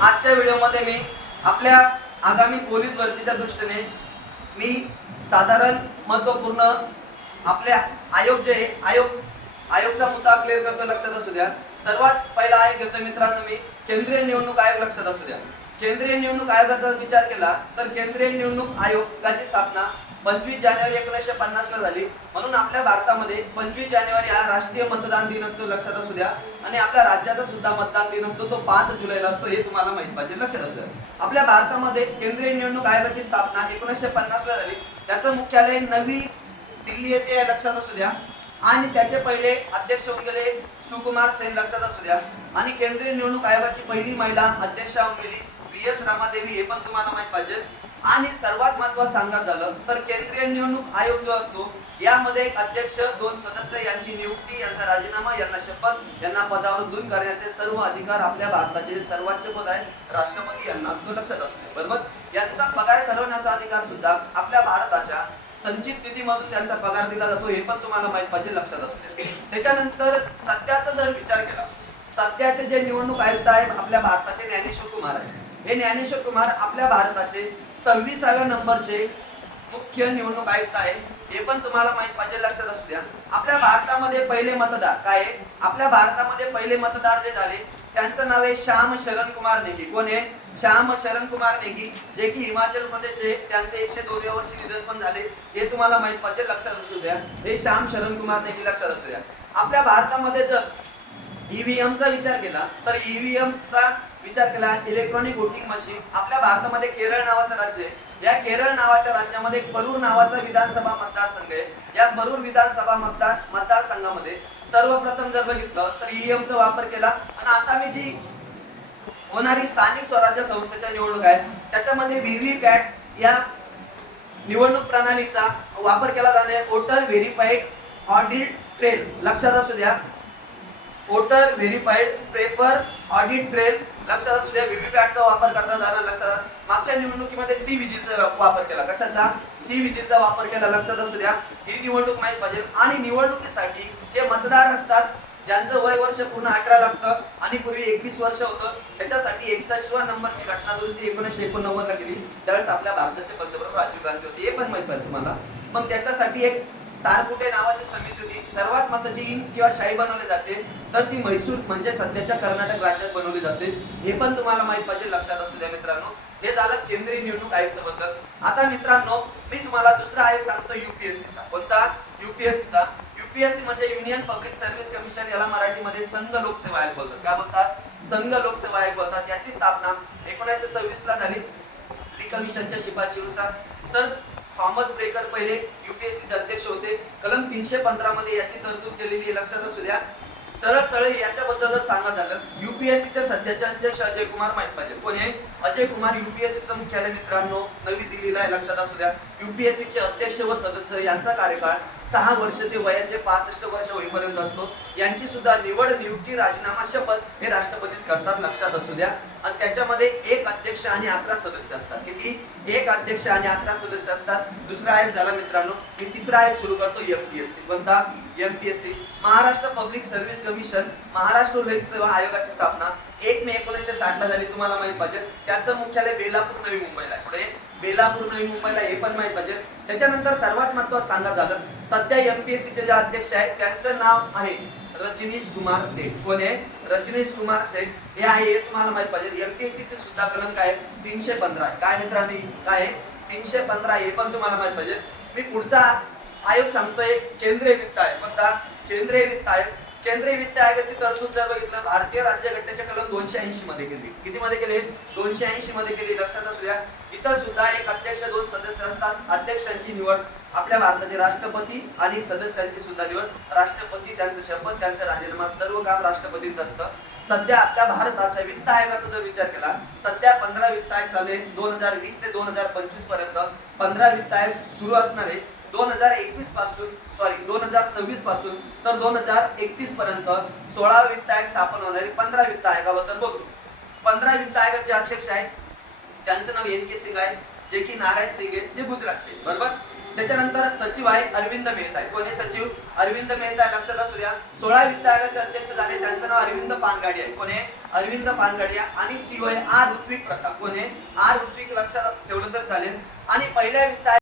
आजच्या व्हिडिओमध्ये मी आपल्या आगामी पोलीस भरतीच्या दृष्टीने मी साधारण महत्त्वपूर्ण आपल्या आयोग जे आहे, आयोग आयोगचा मुद्दा क्लिअर करतो लक्षात असू द्या. सर्वात पहिला आयोग घेतो मित्रांनो मी केंद्रीय निवडणूक आयोग लक्षात असू द्या. केंद्रीय निवडणूक आयोगाचा विचार केला तर केंद्रीय निवडणूक आयोगाची स्थापना पंचवीस जानेवारी एकोणीसशे पन्नास ला झाली. म्हणून आपल्या भारतामध्ये पंचवीस जानेवारी हा राष्ट्रीय मतदान दिन असतो लक्षात असू द्या. आणि आपल्या राज्याचा सुद्धा मतदान दिन असतो तो पाच जुलैला असतो हे तुम्हाला माहीत पाहिजे लक्षात असू द्या. आपल्या भारतामध्ये केंद्रीय निवडणूक आयोगाची स्थापना एकोणीसशे पन्नास ला झाली. त्याचं मुख्यालय नवी दिल्ली येथे लक्षात असू द्या. आणि त्याचे पहिले अध्यक्ष होऊन गेले सुकुमार सेन लक्षात असू द्या. आणि केंद्रीय निवडणूक आयोगाची पहिली महिला अध्यक्ष होऊन गेली बी एस रामादेवी हे पण तुम्हाला माहीत पाहिजे. आणि सर्वात महत्वाचं सांगायचं झालं तर केंद्रीय निवडणूक आयोग जो असतो यामध्ये एक अध्यक्ष दोन सदस्य यांची नियुक्ती यांचा राजीनामा यांना शपथ यांना पदावर दूर करण्याचे सर्व अधिकार आपल्या भारताचे जे सर्वोच्च पद आहे. राष्ट्रपती यांना असतो लक्षात असतो. बरोबर? यांचा पगार ठरवण्याचा अधिकार सुद्धा आपल्या भारताच्या संचित निधीमधून त्यांचा पगार दिला जातो हे पण तुम्हाला माहीत पाहिजे लक्षात असू दे. त्याच्यानंतर सध्याचा जर विचार केला सध्याचे जे निवडणूक आयुक्त आहेत आपल्या भारताचे ज्ञानेश्वर कुमार आहे हे ज्ञानेश्वर कुमार आपल्या भारताचे सव्वीसाव्या नंबरचे मुख्य निवडणूक आयुक्त आहे. हे पण तुम्हाला माहीत पाहिजे लक्षात असू द्या. आपल्या भारतामध्ये पहिले मतदार काय आहे? आपल्या भारतामध्ये पहिले मतदार जे झाले त्यांचं नाव आहे श्याम शरण कुमार नेगी. कोण आहे? श्याम शरण कुमार नेगी जे की हिमाचल प्रदेशचे त्यांचे एकशे दोनव्या वर्षी निधन पण झाले हे तुम्हाला माहीत पाहिजे लक्षात असू द्या. हे श्याम शरण कुमार नेगी लक्षात असू द्या. आपल्या भारतामध्ये जर ईव्हीएमचा विचार केला तर ईव्हीएम चा विचार केला इलेक्ट्रॉनिक वोटिंग मशीन आपल्या भारतामध्ये केरळ नावाचं राज्य आहे. या केरळ नावाच्या राज्यामध्ये परूर नावाचा विधानसभा मतदारसंघ आहे. या परूर विधानसभा मतदार मतदारसंघामध्ये सर्वप्रथम जर बघितलं तर ईएमचा चा वापर केला आणि आता मी जी होणारी स्थानिक स्वराज्य संस्थेच्या निवडणूक आहे त्याच्यामध्ये व्हीव्हीपॅट या निवडणूक प्रणालीचा वापर केला जाणे वोटर व्हेरीफाईड ऑडिट ट्रेल लक्षात असू द्या. Voter verified paper audit trail लक्षात असू द्या व्हीव्हीपॅटचा वापर करण्यात आला लक्षात मागच्या निवडणुकीमध्ये सी विजिलचा वापर केला. कशाचा? सी विजिलचा वापर केला लक्षात असू द्या. ही निवडणूक माहीत पाहिजे. आणि निवडणुकीसाठी जे मतदार असतात ज्यांचं वय वर्ष पूर्ण अठरा लागतं आणि पूर्वी एकवीस वर्ष होतं त्याच्यासाठी एकसष्टवा नंबरची घटना दुरुस्ती एकोणीसशे एकोणनव्वदला केली. त्यावेळेस आपल्या भारताचे पंतप्रधान राजीव गांधी होते. हे पण माहीत पाहिजे तुम्हाला. मग त्याच्यासाठी एक तारकुटे नावाची समिती होती. सर्वात महत्वाची इंक किंवा शाही बनवली जाते तर ती म्हैसूर म्हणजे सध्याच्या कर्नाटक राज्यात बनवली जाते. हे पण तुम्हाला माहीत पाहिजे लक्षात असू द्या मित्रांनो. हे झालं केंद्रीय निवडणूक आयुक्त बद्दल आता मित्रांनो मी तुम्हाला दुसरा आयोग सांगतो युपीएससीचा कोणता? युपीएससीचा युपीएससी म्हणजे युनियन पब्लिक सर्व्हिस कमिशन याला मराठीमध्ये संघ लोकसेवा आयोग बोलतात. काय बोलतात? संघ लोकसेवा आयोग बोलतात. याची स्थापना एकोणीसशे सव्वीस ला झाली कमिशनच्या शिफारशीनुसार. सर थॉमस ब्रेकर पहिले युपीएससीचे अध्यक्ष होते. कलम तीनशे पंधरा मध्ये याची तरतूद केलेली आहे, लक्षात असू द्या. सरळ सरळ याच्याबद्दल जर सांगत झालं युपीएससीच्या सध्याचे अध्यक्ष अजय कुमार माहीत पाहिजे कोण आहे अजय कुमार युपीएससीचं मुख्यालय मित्रांनो नवी दिल्लीला आहे. लक्षात असू द्या. युपीएससीचे अध्यक्ष व सदस्य यांचा कार्यकाळ सहा वर्ष ते वयाचे पासष्ट वर्ष होईपर्यंत असतो. यांची सुद्धा निवड नियुक्ती राजीनामा शपथ हे राष्ट्रपती करतात लक्षात असू द्या. आणि त्याच्यामध्ये एक अध्यक्ष आणि अकरा सदस्य असतात. किती? एक अध्यक्ष आणि अकरा सदस्य असतात. दुसरा आयोग झाला मित्रांनो मी तिसरा आयोग सुरू करतो एमपीएससी. कोणता? MPSC. Maharashtra public service commission Maharashtra लोकसेवा आयोगाची स्थापना. एक मे एकोणीसशे साठला झाली तुम्हाला माहीत पाहिजे. त्याचं मुख्यालय बेलापूर नवी मुंबईला आहे. पुढे बेलापूर नवी मुंबईला हे पण माहीत पाहिजे. त्याच्यानंतर सर्वात महत्वाचं सांगत झालं सध्या एमपीएससी चे जे अध्यक्ष आहेत त्यांचं नाव आहे रजनीश कुमार सेठ. कोण आहे? रजनीश कुमार सेठ. हे आहे हे तुम्हाला माहीत पाहिजे. एमपीएससी सुद्धा कलम काय आहे? तीनशे पंधरा काय मित्रांनी काय आहे? तीनशे पंधरा हे पण तुम्हाला माहीत पाहिजे. मी पुढचा आयोग सांगतोय केंद्रीय वित्त आयोग. कोणता केंद्रीय वित्त आयोग. केंद्रीय वित्त आयोगाची तरतूद जर बघितलं भारतीय राज्यघटनेच्या कलम दोनशे ऐंशी मध्ये केली. किती मध्ये केले? दोनशे ऐंशी मध्ये केली. लक्षात असू द्या. इथं सुद्धा एक अध्यक्ष दोन सदस्य असतात. अध्यक्षांची निवड आपल्या भारताचे राष्ट्रपती आणि सदस्यांची सुद्धा निवड. राष्ट्रपती त्यांचं शपथ त्यांचा राजीनामा सर्व काम राष्ट्रपतींचं असतं. सध्या आपल्या भारताच्या वित्त आयोगाचा जर विचार केला सध्या पंधरा वित्त आयोग चालले दोन हजार वीस ते दोन हजार पंचवीसपर्यंत पंधरा वित्त आयोग सुरू असणारे दोन हजार एकवीसपासून सॉरी दोन हजार सव्वीसपासून तर दोन हजार एकतीस पर्यंत सोळा वित्त आयोग स्थापन होणारी पंधरा वित्त आयोगाबद्दल बघू पंधरा वित्त आयोगाचे अध्यक्ष आहेत त्यांचं नाव एन के सिंग आहे जे की नारायण सिंग आहे जे गुजरातचे बरोबर? त्याच्यानंतर सचिव आहे अरविंद मेहता कोण आहे सचिव? अरविंद मेहता लक्षात असू द्या. सोळा वित्त आयोगाचे अध्यक्ष झाले त्यांचं नाव अरविंद पानगाडी आहे. कोणी अरविंद पानगाडिया आणि सीओ आहे आर ऋत्विक प्रताप. कोण आहे? आर ऋत्विक लक्षात ठेवलं तर चालेल. आणि पहिल्या वित्त